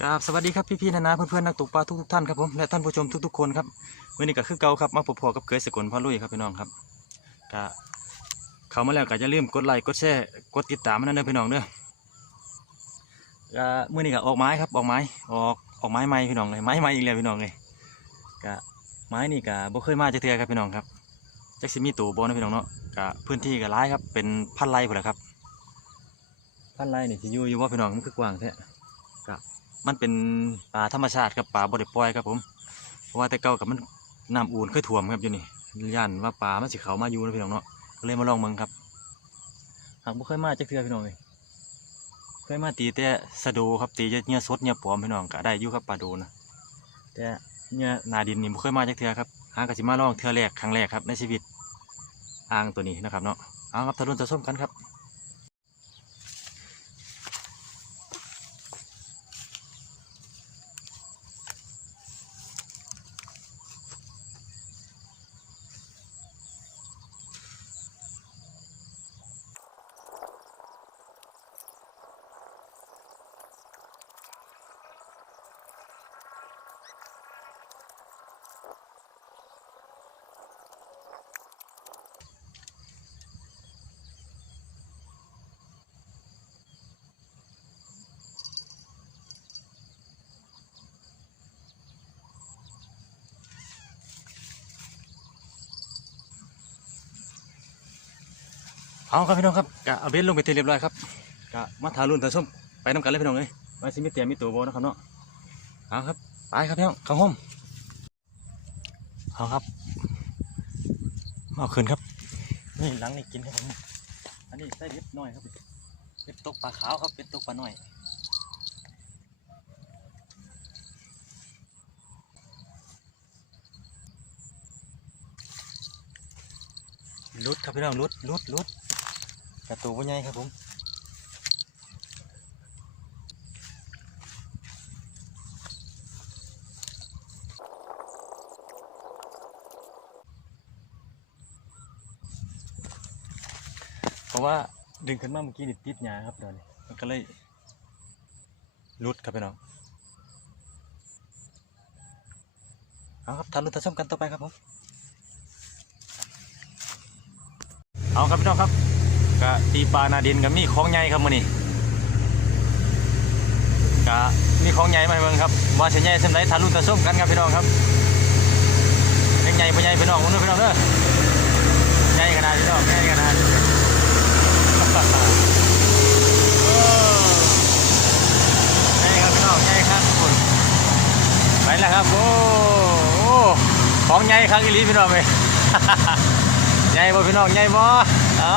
ครับสวัสดีครับพี่ๆนานาเพื่อนๆนักตกปลาทุกๆท่านครับผมและท่านผู้ชมทุกๆคนครับวันนี้ก็คือเก่าครับมาพบพอกับเกยสกลพ่อลุยครับพี่น้องครับก็เข้ามาแล้วก็อย่าลืมกดไลค์กดแชร์กดติดตามนั่นเด้อพี่น้องเด้อก็มื้อนี้ก็ออกไม้ครับออกไม้ออกออกไม้ใหม่พี่น้องเลยไม้ใหม่อีกแล้วพี่น้องเลยก็ไม้นี่ก็บ่เคยมาจักเทือครับพี่น้องครับจักสิมีตู่บ่นะพี่น้องเนาะก็พื้นที่ก็หลายครับเป็นพันไร่พุ่นแหละครับพันไร่นี่สิอยู่อยู่ว่าพี่น้องมันคือกว้างแท้ มันเป็นป่าธรรมชาติครับป่าบริปล่อยครับผมเพราะว่าแต่เก่ากับมันน้ำอูนเคยท่วมครับอยู่นี่ย่านว่าป่ามันสิเขามาอยู่นะพี่น้องเนาะก็เลยมาลองเมืองครับหากบ่เคยมาจักเทือพี่น้องเลยเคยมาตีแต่สะโดูครับตีจะเนื้อสดเนื้อปลอมพี่น้องก็ได้อยู่ครับปลาโดนะแต่เนื้อนาดินนี่บ่เคยมาจักเทือครับหากสิมาลองเทือแรกครั้งแรกครับในชีวิตอ่างตัวนี้นะครับเนาะเอาครับทะลุนตะส้มกันครับ เอาครับพี่น้องครับกะเอาเบนลงไปเทเรียบร้อยครับกะมาทารุ่นทาส้มไปน้ำกันเลยพี่น้องเลยไว้สิมีเตียมมีตัวโบนะครับเนาะเอาครับไปครับพี่น้องเข้าห้องเอาครับเอาคืนครับนี่หลังนี่กินครับผมอันนี้ใส่เล็บน้อยครับเล็บตกปลาขาวครับเป็นตกปลาน้อยลุดครับพี่น้องลุดลุดลุดก ระตูว่าใหญ่ครับผมเพราะว่าดึงขึ้นมาเมื่อกี้นี่ติดหญ้าครับเดี๋ยวนี้มันก็เลยรุดครับพี่น้องเอาครับทารุณทาส้มกันต่อไปครับผมเอาครับพี่น้องครับ กะตีปลานาดินกับมีของใหญ่ครับมื้อนี้กะมีของใหญ่มาให้เบิ่งครับว่าสิใหญ่สำไรทารุณทาส้มกันครับพี่น้องครับเล็กใหญ่บ่ใหญ่พี่น้องมึงเด้อพี่น้องเด้อใหญ่ขนาดพี่น้องใหญ่ขนาดใหญ่ครับพี่น้องใหญ่ครับทุกคนไปแล้วครับโอ้โอ้ของใหญ่ครับอีหลีพี่น้องเลยใหญ่บ่พี่น้องใหญ่บ่เอา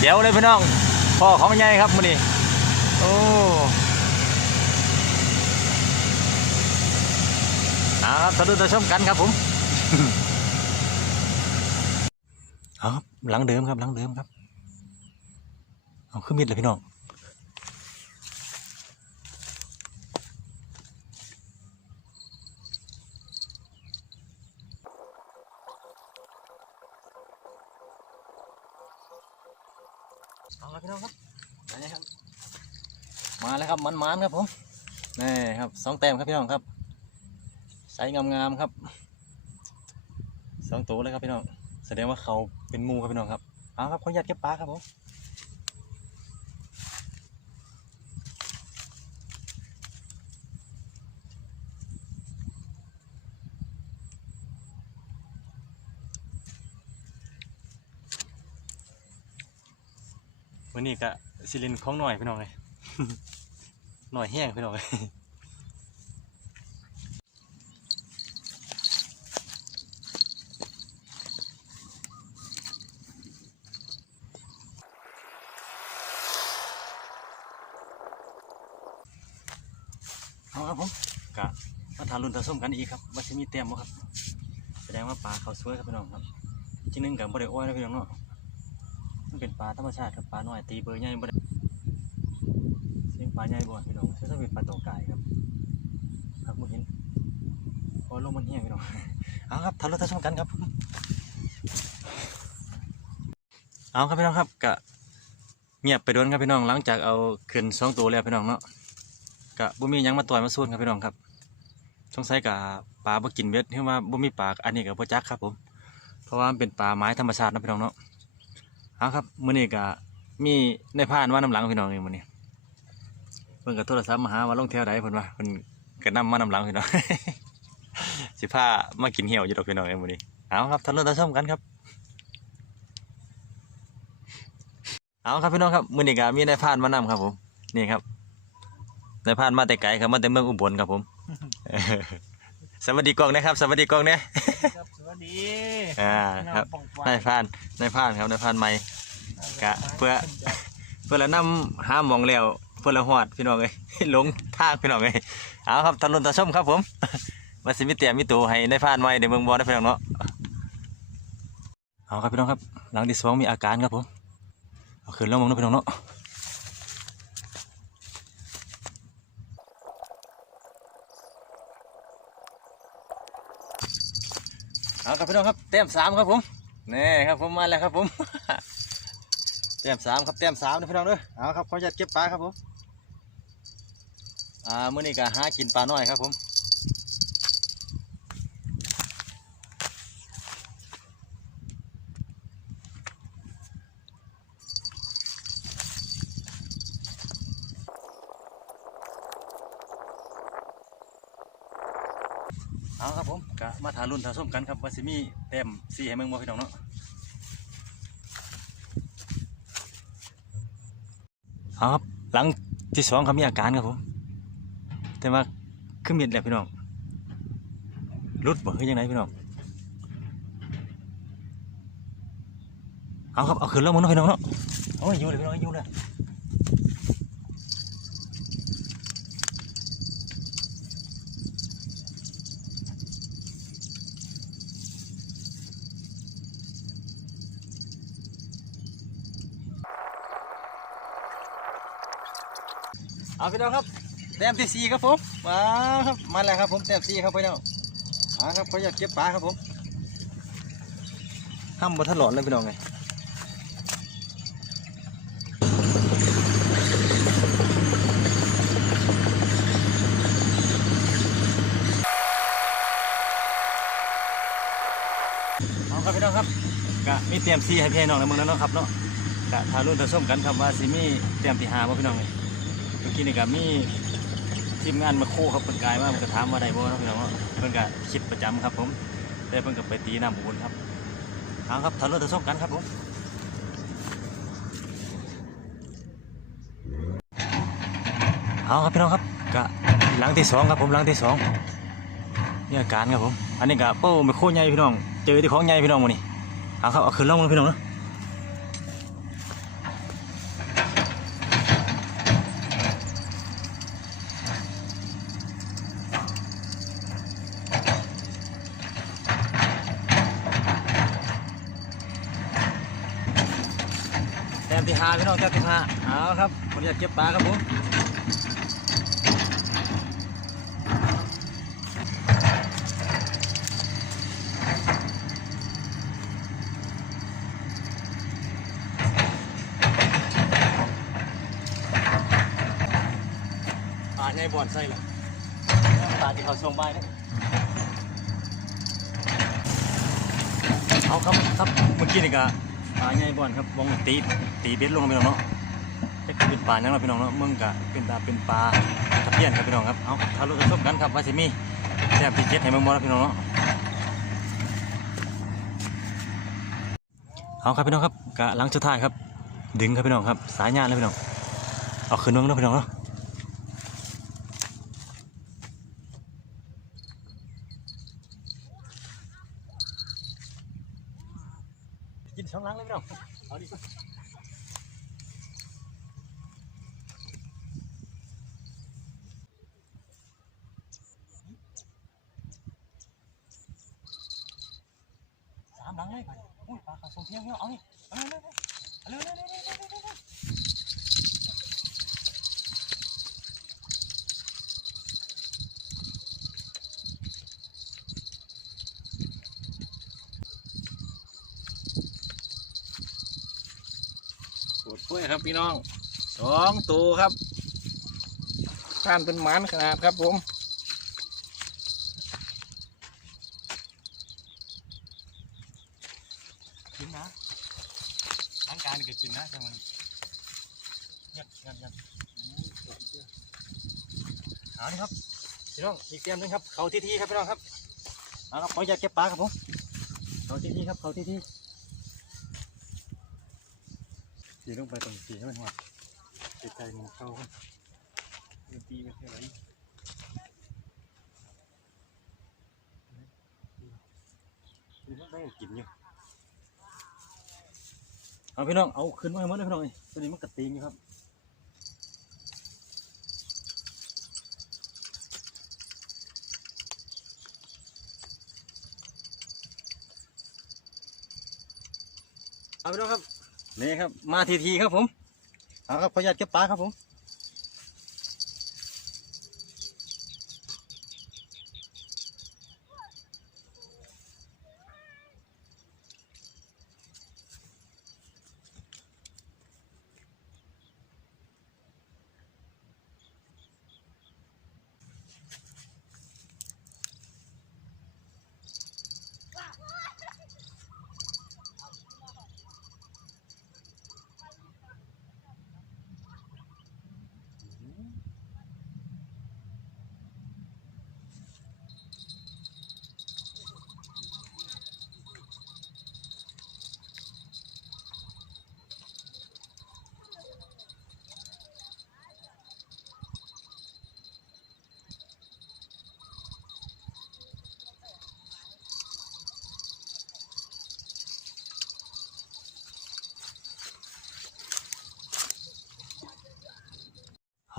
เดี๋ยวเลยพี่น้องพ่อของใหญ่ครับมื้อนี้โอ้เอาครับสะดุดตะชมกันครับผมเอาครับหลังเดิมครับหลังเดิมครับเอาขึ้นมิดเลยพี่น้อง พี่น้องครับมาเลยครับมาแล้วครับมันมันครับผมนี่ครับสองแต้มครับพี่น้องครับใสงามๆครับสองตัวเลยครับพี่น้องแสดงว่าเขาเป็นมูครับพี่น้องครับเอาครับขออนุญาตเก็บปลาครับผม วันนี้ก็ซิลินของหน่อยพี่น้องเลยหน่อยแห้งพี่น้องเลยเอาครับผมกะมาทารุนทาส้มกันอีกครับว่าจะมีเต็มบ่ครับ แสดงว่าปลาเขาสวยครับพี่น้องครับจริงหนึงกับบ่ได้อ้อยนะพี่น้องเนาะ มันเป็นปลาธรรมชาติครับปลาหน้อยตีเบอร์ใหญ่บ่ได้เสียงปลาใหญ่บ่พี่น้องซึ่งเป็นปลาตัวกายครับครับบ่เห็นเพอลมมันแห้งพี่น้องเอาครับทะลุทะชมกันครับ เอาครับพี่น้องครับกะเงียบไปโดนครับพี่น้องหลังจากเอาขึ้นสองตัวแล้วพี่น้องเนาะกะบ่มียังมาต่อยมาสู้ครับพี่น้องครับสงสัยกะปลาบ่กินเบ็ดหรือว่าบ่มีปลาอันนี้ก็บ่จักครับผมเพราะว่ามันเป็นปลาไม้ธรรมชาตินะพี่น้องเนาะ เอาครับมื้อนี้ก็มีในพานว่าน้ำหลังพี่น้องนี่มื้อนี้เพิ่นก็โทรศัพท์มาหาว่าลงแถวใดเพิ่นว่าเพิ่นก็นำมาน้ำหลังพี่น้อง สิพามากินเหี่ยวอยู่ดอกพี่น้องเอ้ยมื้อนี้เอาครับท่านผู้ชมกันครับเอาครับพี่น้องครับมื้อนี้ก็มีในายพรานมานำครับผมนี่ครับในายพรานมาแต่ไกลครับมาแต่เมืองอุบลครับผม สวัสดีกล้องนะครับ สวัสดีกล้องเนี่ย ดีอ่าครับน้องปองนายพรานนายพรานครับนายพรานใหม่กะเพื่อเพื่อละนำหาหมองแล้วเพื่อละหอดพี่น้องเอ้ยหลงทางพี่น้องเอ้ยเอาครับทะลุนตะชมครับผมมาสิมีเตียมีตูให้นายพรานใหม่ในเมืองบอนะพี่น้องเนาะเอาครับพี่น้องครับ หลังที่สองมีอาการครับผมเอาขึ้นแล้วมองเนาะพี่น้องเนาะ เอาครับพี่น้องครับแต้มสามครับผมนี่ครับผมมาแล้วครับผมแต้มสามครับแต้มสามนะพี่น้องเด้อเอาครับขออนุญาตเก็บปลาครับผมอ่ามื้อนี้ก็หากินปลาน้อยครับผม เอาครับผมก็มาทารุ่นทาส้มกันครับว่าสิมีแต้มสีให้เมืองบ่พี่น้องเนาะเอาครับหลังที่สองเขามีอาการครับผม แต่ว่าขึ้นเมีดแล้วพี่น้องรุดบ่คือยังไงพี่น้องเอาครับเอาขึ้นแล้วมึงเนาะพี่น้องเนาะโอ้ยอยู่เลยพี่น้องอยู่เลย เอาพี่น้องครับแต้มที่สี่ครับผมมาครับมาแล้วครับผมแต้มสี่ครับพี่น้องเอาครับเขาอยากเก็บปลาครับผมห้ามบนถนนเลยพี่น้องไงเอาครับพี่น้องครับกะมีเตรียมซีให้พี่น้องในเมืองนั้นเนาะครับเนาะกะทารุ่นทาส้มกันครับว่าสิมีเตรียมที่หาบ่พี่น้องเลย เมื่อกี้นี่กะมีทีมงานมาโคครับเพิ่นกายมาเพิ่นก็ถามว่าได้บ่เนาะพี่น้องเนาะเพิ่นก็คิดประจำครับผม แต่เพิ่นก็ไปตีน้ำบุญครับเอาครับทารุ่นทาส้มกันครับผมเอาครับพี่น้องครับกะหลังที่สองครับผมหลังที่สองนี่อาการครับผม อันนี้กะโป้ไม่โคตรใหญ่พี่น้อง เจอที่ของใหญ่พี่น้องวันนี้เอาครับเอาขึ้นล่องมาพี่น้องนะแต้มที่ห้าพี่น้องแต้มที่ห้าเอา ครับผมอยากเก็บปลาครับผมปลาใหญ่บ่อนใส่ละปลาที่เขาส่งไปนี่ยเอาครับครับเมื่อกี้นี่ก็ปลาใหญ่บ่อนครับวงตีตีเบ็ดลงไปแล้วเนาะ จะเนปลาอย่างเราพี่น้องเนาะมึงก็เป็นตาเป็นปลาตะเพียนครับพี่น้องครับเอาถ้ารู้กันส้มกันครับว่าสิมีแซ่บที่เจ็ดให้มึงบ่แล้วพี่น้องเนาะเอาครับพี่น้องครับกะหลังสุดท้ายครับ ดึงครับพี่น้องครับ สายงานแล้วพี่น้องเอาขึ้นมึงเนาะพี่น้องเนาะกินสองหลังเลยพี่น้องเอาดีามหลังเลยไปอุ้ยปลาขาส่งเที่ยงเนาะเอานี่เอาเร็วๆเอาเร็วๆเร็วๆเร็วๆเร็วๆเร็วๆปวดกล้วยครับพี่น้องสองตัวครับผ่านเป็นหมานขนาดครับผม นะทั้งการก็กินนะจังมันยัดยัดยัดเอานี่ครับพี่น้องอีกเตรียมนึงครับ เขาที่ที่ครับพี่น้องครับเอาครับขออยากเก็บปลาครับผมเขาที่ที่ครับเขาที่ที่ขี่ลงไปตรงขี่ให้มันหัวไกลๆมันเข้าครับตีไปเท่าไหร่ได้กินอยู่ เอาพี่น้อง เอาขึ้นมาให้หมดเลยพี่น้องเอ้ยตัวนี้มันกระตีนอยู่ครับ เอาไปดูครับ นี่ครับ มาทีทีๆครับผม เอาครับประหยัดเก็บปลาครับผม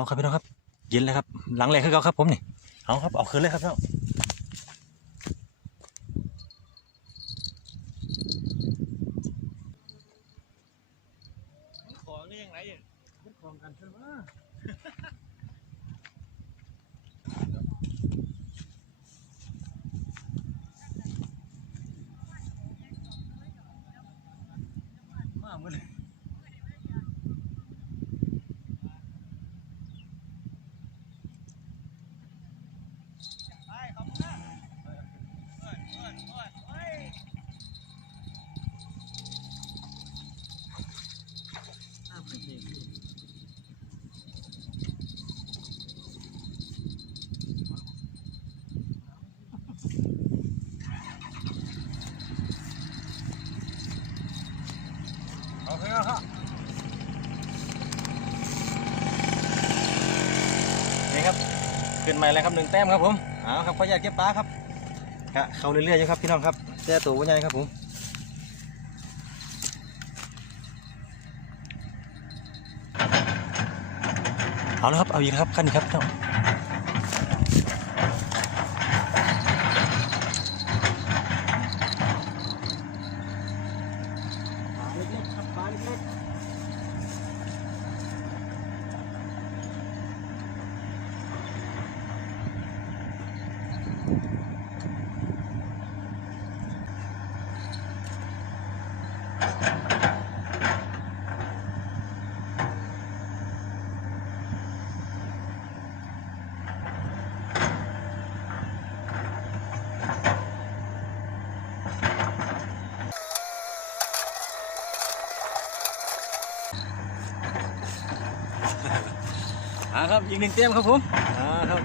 เอาครับพี่น้องครับ เย็นเลยครับ หลังแรกขึ้นเขาครับผมนี่ เอาครับ เอาคืนเลยครับพี่น้องนี่ยังไงอะ ของกันใช่ไหม มาเมื่อไร ไปขอบคุณนะเอ้ยเอ้ยเอ้ยเอ้ย โอเคครับนี่ครับขึ้น ใหม่แล้วครับหนึ่งแต้มครับผมเอาครับขออยากเก็บปลาครับกะเข้าเรื่อยๆอยู่ครับพี่น้องครับแต่ตัวว่าใหญ่ครับผมเอาแล้วครับเอาอีกครับขั้นนี้ครับพี่น้อง ปลาเล็กๆครับปลาเล็ก อาครับอีกหนึ่งเต็มครับผมอ่าครับ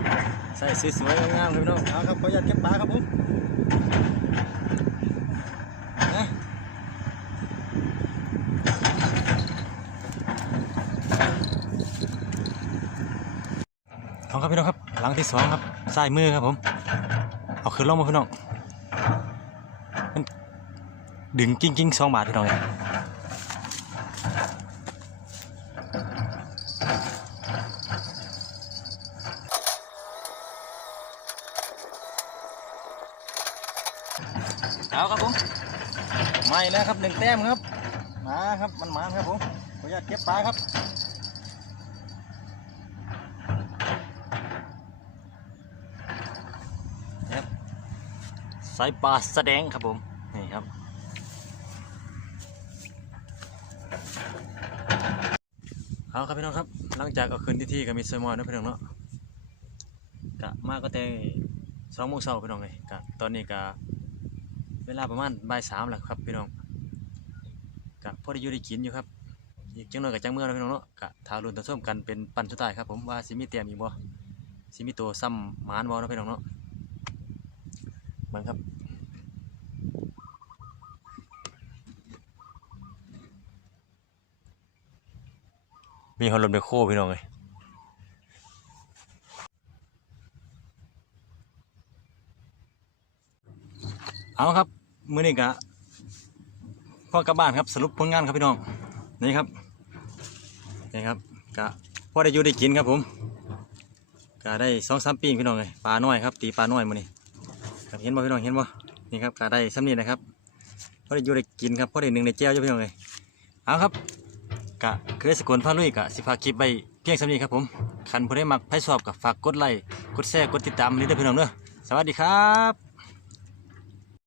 ใส่สวยๆงามๆครับพี่น้องเอาครับขออนุญาตเก็บปลาครับผมนะเอา ครับพี่น้องครับ หลังที่สองครับซ้ายมือครับผม เอาขึ้นลงมาพี่น้องมันดึงกิ้งกิ้งๆสองบาทพี่น้องเลยเอาครับผมไม่แล้วครับหนึ่งแต้มครับ มาครับมันมาครับผมขออนุญาตเก็บปลาครับ สายปลาแสดงครับผม นี่ครับ เอาครับพี่น้องครับ หลังจากเอาคืนที่ที่กับมิสเตอร์มอยนะพี่น้องเนาะกะมากก็แต่สองโมงเช้าพี่น้องเลยกะตอนนี้กะเวลาประมาณบ่ายสามแล้วครับพี่น้องกะพอได้อยู่ได้กินอยู่ครับอีกจังหน่อยกับจังเมื่อแล้วพี่น้องเนาะกะทารุนตะส้มกันเป็นปันสุดท้ายครับผมว่าสิมีเตรียมอีกบ่สิมีตัวซ้ำหมานบ่นะพี่น้องเนาะ เบิ่งครับ มีคนลมในโค้พี่น้องเลยเอาครับมื้อนี้กะพ่อกลับบ้านครับสรุปผลงานครับพี่น้องนี่ครับนี่ครับกะพ่อได้อยู่ได้กินครับผมกะได้สองสามปีพี่น้องเลยปลาน้อยครับตีปลาน้อยมื้อนี้ ครับเห็นบ่พี่น้องเห็นบ่นี่ครับกาได้ซ้ำนี่นะครับพอได้อยู่ได้กินครับพอได้หนึ่งในแจ้วจ้ะพี่น้องเลยเอาครับกะเคยสกุลพาลุยกะสิพากคลิปไปเพียงซ้ำนี่ครับผมคันผู้ใดมักไพ่สอบกับฝากกดไลค์กดแชร์กดติดตามนี่เด้อพี่น้องเด้อสวัสดีครับ